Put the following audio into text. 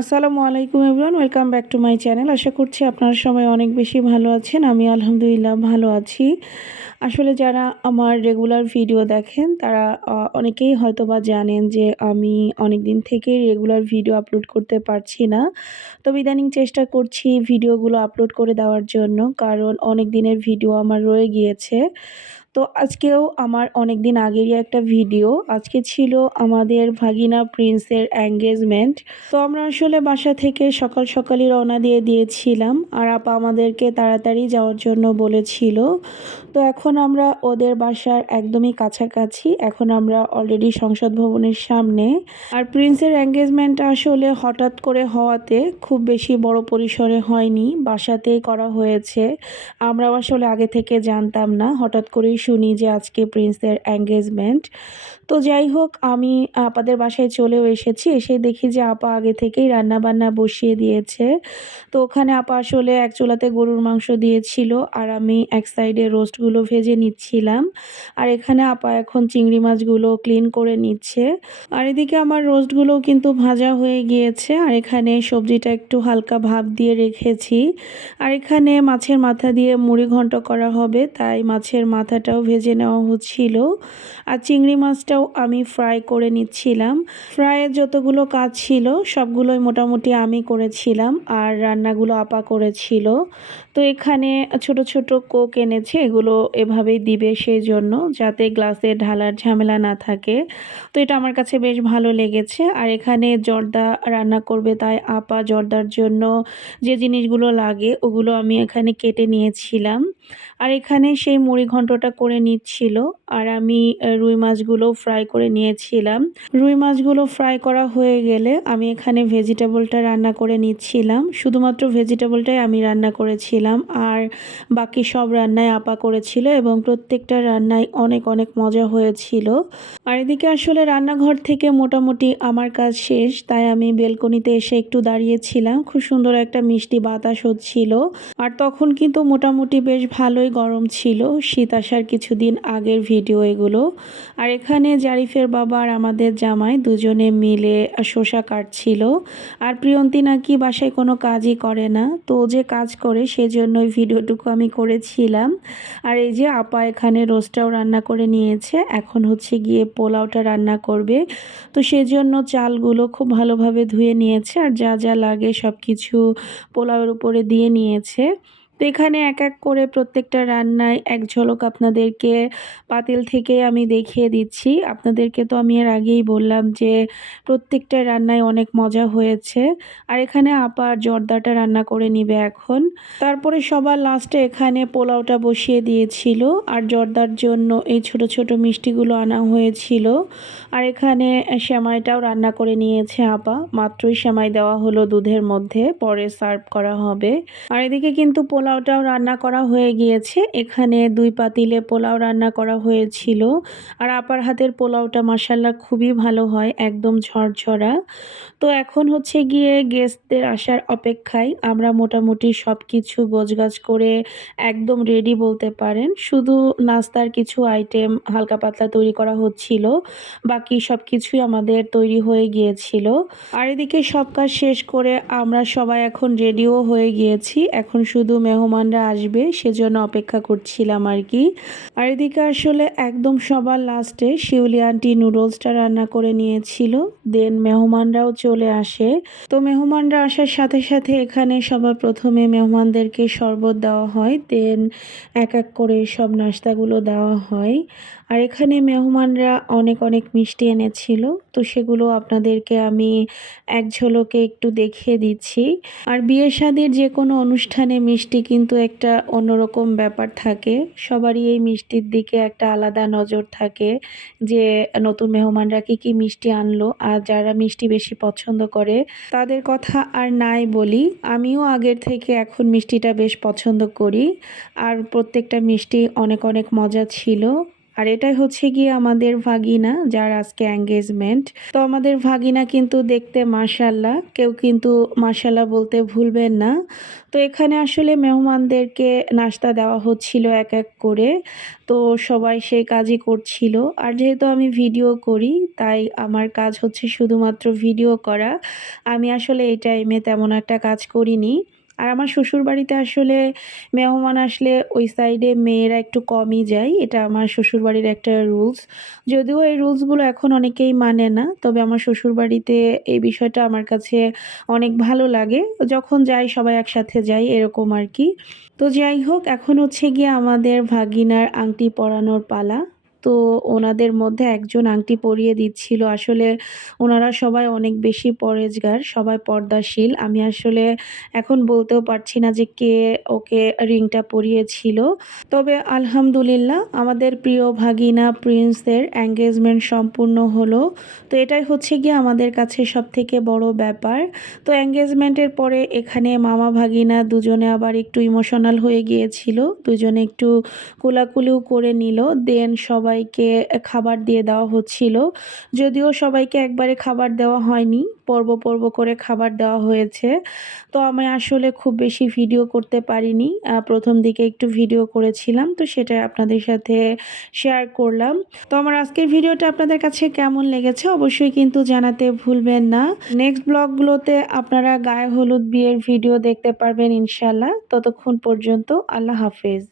আসসালামু আলাইকুম everyone, welcome back to my channel. আশা করছি আপনারা সবাই অনেক বেশি ভালো আছেন। আমি আলহামদুলিল্লাহ ভালো আছি। আসলে যারা আমার রেগুলার ভিডিও দেখেন, তারা অনেকেই হয়তো বা জানেন যে আমি অনেক দিন থেকে রেগুলার ভিডিও আপলোড করতে পারছি না। তবে ইদানিং চেষ্টা করছি ভিডিওগুলো আপলোড করে দেওয়ার জন্য, কারণ অনেক দিনের ভিডিও আমার রয়ে গিয়েছে। তো আজকেও আমার অনেক দিন আগেরই একটা ভিডিও। আজকে ছিল আমাদের ভাগিনা প্রিন্সের এঙ্গেজমেন্ট তো আমরা আসলে বাসা থেকে সকাল সকালই রওনা দিয়ে দিয়েছিলাম আর আপা আমাদেরকে তাড়াতাড়ি যাওয়ার জন্য বলেছিল। তো এখন আমরা ওদের বাসার একদমই কাছাকাছি। এখন আমরা অলরেডি সংসদ ভবনের সামনে। আর প্রিন্সের এঙ্গেজমেন্টটা আসলে হঠাৎ করে হওয়াতে খুব বেশি বড় পরিসরে হয়নি। বাসাতেই করা হয়েছে। আমরাও আসলে আগে থেকে জানতাম না। হঠাৎ করেই শুনি যে আজকে প্রিন্সের এঙ্গেজমেন্ট তো যাই হোক, আমি আপাদের বাসায় চলেও এসেছি। এসে দেখি যে আপা আগে থেকেই রান্না বান্না বসিয়ে দিয়েছে। তো ওখানে আপা আসলে এক চুলাতে গরুর মাংস দিয়েছিল আর আমি এক সাইডে রোস্টগুলো ভেজে নিচ্ছিলাম। আর এখানে আপা এখন চিংড়ি মাছগুলো ক্লিন করে নিচ্ছে। আর এদিকে আমার রোস্টগুলোও কিন্তু ভাজা হয়ে গিয়েছে। আর এখানে সবজিটা একটু হালকা ভাব দিয়ে রেখেছি। আর এখানে মাছের মাথা দিয়ে মুড়ি ঘন্ট করা হবে, তাই মাছের মাথাটাও ভেজে নেওয়া হচ্ছিল। আর চিংড়ি মাছটাও আমি ফ্রাই করে নিচ্ছিলাম। ফ্রাইয়ের যতগুলো কাজ ছিল, সবগুলোই মোটামুটি আমি করেছিলাম আর রান্নাগুলো আপা করেছিল। তো এখানে ছোট ছোট কোক এনেছে, এগুলো এভাবেই দিবে সেই জন্য যাতে গ্লাসে ঢালার ঝামেলা না থাকে। তো এটা আমার কাছে বেশ ভালো লেগেছে। আর এখানে জর্দা রান্না করবে তাই আপা জর্দার জন্য যে জিনিসগুলো লাগে, ওগুলো আমি এখানে কেটে নিয়েছিলাম। আর এখানে সেই মুড়ি ঘন্টটা করে নিচ্ছিল। আর আমি রুই মাছগুলো ফ্রাই করে নিয়েছিলাম। রুই মাছগুলো ফ্রাই করা হয়ে গেলে আমি এখানে ভেজিটেবলটা রান্না করে নিচ্ছিলাম। শুধুমাত্র ভেজিটেবলটাই আমি রান্না করেছিলাম। আর বাকি সব রান্নায় আপা করেছিল এবং প্রত্যেকটা রান্নায় অনেক অনেক মজা হয়েছিল। আর এদিকে আসলে রান্নাঘর থেকে মোটামুটি আমার কাজ শেষ, তাই আমি বেলকনিতে এসে একটু দাঁড়িয়েছিলাম। খুব সুন্দর একটা মিষ্টি বাতাস হচ্ছিল। আর তখন কিন্তু মোটামুটি বেশ ভালোই গরম ছিল। শীত আসার কিছুদিন আগের ভিডিও এগুলো। আর এখানে জারিফের বাবা আর আমাদের জামাই দুজনে মিলে শসা কাটছিল। আর প্রিয়ন্তী নাকি বাসায় কোনো কাজই করে না। তো যে কাজ করে সেজন্য ওই ভিডিওটুকু আমি করেছিলাম। আর এই যে আপা এখানে রোস্টাও রান্না করে নিয়েছে, এখন হচ্ছে গিয়ে পোলাওটা রান্না করবে। তো সেজন্য চালগুলো খুব ভালোভাবে ধুয়ে নিয়েছে আর যা যা লাগে সব কিছু পোলাওয়ের উপরে দিয়ে নিয়েছে। তো এখানে এক এক করে প্রত্যেকটা রান্নায় এক ঝলক আপনাদেরকে পাতিল থেকে আমি দেখিয়ে দিচ্ছি। আপনাদেরকে তো আমি এর আগেই বললাম যে প্রত্যেকটা রান্নায় অনেক মজা হয়েছে। আর এখানে আপার জর্দাটা রান্না করে নিবে এখন। তারপরে সবার লাস্টে এখানে পোলাওটা বসিয়ে দিয়েছিল। আর জর্দার জন্য এই ছোট ছোট মিষ্টিগুলো আনা হয়েছিল। আর এখানে সেমাইটাও রান্না করে নিয়েছে আপা। মাত্রই সেমাই দেওয়া হলো দুধের মধ্যে। পরে সার্ভ করা হবে। আর এদিকে কিন্তু পোলাওটাও রান্না করা হয়ে গিয়েছে। এখানে দুই পাতিলে পোলাও রান্না করা হয়েছিল। আর আপার হাতের পোলাওটা মাসাল্লাহ খুবই ভালো হয়, একদম ঝরঝরা। তো এখন হচ্ছে গিয়ে গেস্টদের আসার অপেক্ষায় আমরা মোটামুটি সব কিছু গোছগাছ করে একদম রেডি বলতে পারেন। শুধু নাস্তার কিছু আইটেম হালকা পাতলা তৈরি করা হচ্ছিল, বাকি সব কিছুই আমাদের তৈরি হয়ে গিয়েছিল। আর এদিকে সব কাজ শেষ করে আমরা সবাই এখন রেডিও হয়ে গিয়েছি। এখন শুধু মেহমানরা আসবে, সেজন্য অপেক্ষা করছিলাম আর কি। আর এদিকে আসলে একদম সবার লাস্টে শিউলি আন্টি নুডলসটা রান্না করে নিয়েছিল দেন মেহমানরাও চলে আসে। তো মেহমানরা আসার সাথে সাথে এখানে সবার প্রথমে মেহমানদেরকে শরবত দেওয়া হয় দেন এক এক করে সব নাস্তাগুলো দেওয়া হয়। আর এখানে মেহমানরা অনেক অনেক মিষ্টি এনেছিল। তো সেগুলো আপনাদেরকে আমি এক ঝলকে একটু দেখিয়ে দিচ্ছি। আর বিয়ে শাদির যে কোনো অনুষ্ঠানে মিষ্টি কিন্তু একটা অন্যরকম ব্যাপার থাকে। সবারই এই মিষ্টির দিকে একটা আলাদা নজর থাকে যে নতুন মেহমানরা কি কি মিষ্টি আনলো আর যারা মিষ্টি বেশি পছন্দ করে তাদের কথা আর নাই বলি। আমিও আগের থেকে এখন মিষ্টিটা বেশ পছন্দ করি। আর প্রত্যেকটা মিষ্টি অনেক অনেক মজা ছিল। আর এটাই হচ্ছে গিয়ে আমাদের ভাগিনা, যার আজকে এঙ্গেজমেন্ট তো আমাদের ভাগিনা কিন্তু দেখতে মাশাল্লাহ কেউ কিন্তু মাশাল্লাহ বলতে ভুলবেন না। তো এখানে আসলে মেহমানদেরকে নাস্তা দেওয়া হচ্ছিল এক এক করে, তো সবাই সেই কাজই করছিল। আর যেহেতু আমি ভিডিও করি, তাই আমার কাজ হচ্ছে শুধুমাত্র ভিডিও করা। আমি আসলে এই টাইমে তেমন একটা কাজ করিনি। আর আমার শ্বশুর বাড়িতে আসলে মেহমান আসলে ওই সাইডে মেয়েরা একটু কমই যায়, এটা আমার শ্বশুর বাড়ির একটা রুলস যদিও এই রুলসগুলো এখন অনেকেই মানে না, তবে আমার শ্বশুর বাড়িতে এই বিষয়টা আমার কাছে অনেক ভালো লাগে। যখন যাই সবাই একসাথে যাই, এরকম আর কি। তো যাই হোক, এখন হচ্ছে গিয়ে আমাদের ভাগিনার আংটি পরানোর পালা। তো ওনাদের মধ্যে একজন আংটি পরিয়ে দিচ্ছিল। আসলে ওনারা সবাই অনেক বেশি পরেজগার, সবাই পর্দাশীল। আমি আসলে এখন বলতেও পারছি না যে কে ওকে রিংটা পরিয়েছিল। তবে আলহামদুলিল্লাহ আমাদের প্রিয় ভাগিনা, প্রিন্সদের এঙ্গেজমেন্ট সম্পূর্ণ হলো। তো এটাই হচ্ছে গিয়ে আমাদের কাছে সব থেকে বড় ব্যাপার। তো এঙ্গেজমেন্টের পরে এখানে মামা ভাগিনা দুজনে আবার একটু ইমোশনাল হয়ে গিয়েছিল। দুজনে একটু কুলাকুলিও করে নিল। দেন সবাইকে খাবার দিয়ে দেওয়া হচ্ছিল। যদিও সবাইকে একবারে খাবার দেওয়া হয়নি, পর্ব পর্ব করে খাবার দেওয়া হয়েছে। তো আমি আসলে খুব বেশি ভিডিও করতে পারিনি। প্রথম দিকে একটু ভিডিও করেছিলাম, তো সেটা আপনাদের সাথে শেয়ার করলাম। তো আমার আজকের ভিডিওটা আপনাদের কাছে কেমন লেগেছে অবশ্যই কিন্তু জানাতে ভুলবেন না। নেক্সট ব্লগগুলোতে আপনারা গায়ে হলুদ বিয়ের ভিডিও দেখতে পারবেন ইনশাল্লাহ ততক্ষণ পর্যন্ত আল্লাহ হাফেজ।